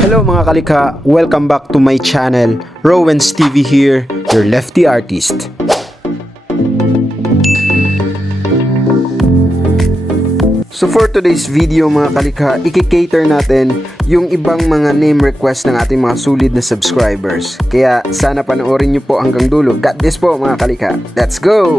Hello mga kalikha, welcome back to my channel. Roence TV here, your lefty artist. So for today's video mga kalikha, i-cater natin yung ibang mga name request ng ating mga sulit na subscribers. Kaya sana panoorin nyo po hanggang dulo. Got this po mga kalikha. Let's go!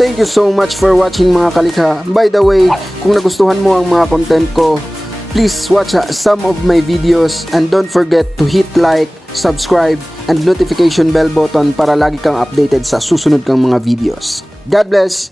thank you so much for watching mga kalikha. By the way, kung nagustuhan mo ang mga content ko, please watch some of my videos and don't forget to hit like, subscribe, and notification bell button para lagi kang updated sa susunod kang mga videos. God bless!